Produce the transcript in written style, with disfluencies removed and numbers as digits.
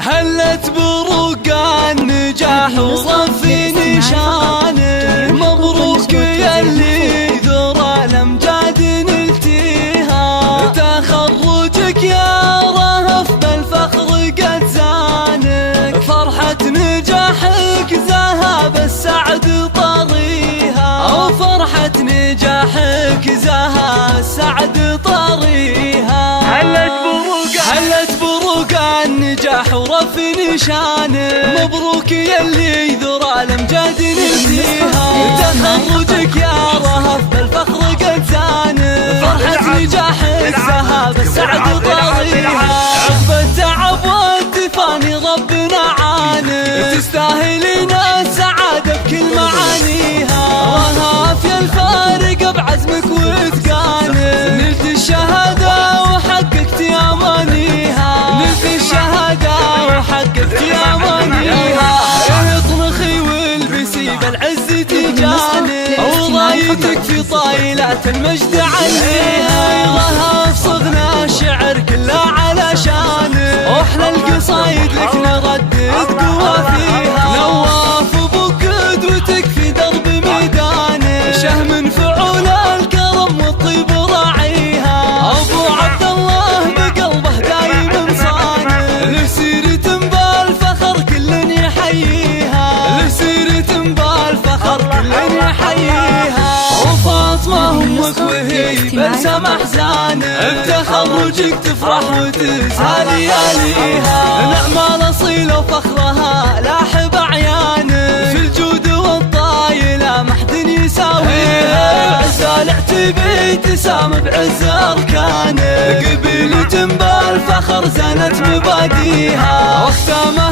هلت بروق النجاح ورفي نشانك، مبروك يلي ذرى الأمجاد نلتيها، تخرجك يا رهف بالفخر قد زانك، فرحة نجاحك ذهب السعد طريها، وفرحة نجاحك زها السعد طريها. هلت بروق النجاح ورفي نشانك، مبروك يلي ذرى الأمجاد نلتيها، تخرجك يا رهف بالفخر قد زانك، فرحة نجاحك ذهب السعد طريها، عقب التعب والتفاني ربنا عانك، تستاهلين السعادة بكل معانيها، رهف يا الفارق بعزمك واتقانك، نلت الشهادة وحققت امانيها، نلت الشهادة وحققت امانيها، اطنخي والبسي بالعز تجاني، ورايتك في طايلات المجد عليها، رهف صغنا الشعر كله على شانك، واحلى القصايد لك نردد قوافيها، نواف ابوك قدوتك في درب ميدانك، شهم فعول الكرم والطيب راعيها، ابو عبد الله بقلبه دايم صانع، له سيرة بالفخر كل يحييها، له سيرة بالفخر كل يحييها، وفاطمة امك وهي بلسم احزانك، بتخرجك تفرح وتزهى لياليها، نعم الاصيل وفخرها لاح بعيانك، في الجود والطايله ما حد يساويها، عز العتبي تسام بعز اركانك، قبيلة بالفخر زانت مباديها، واختامها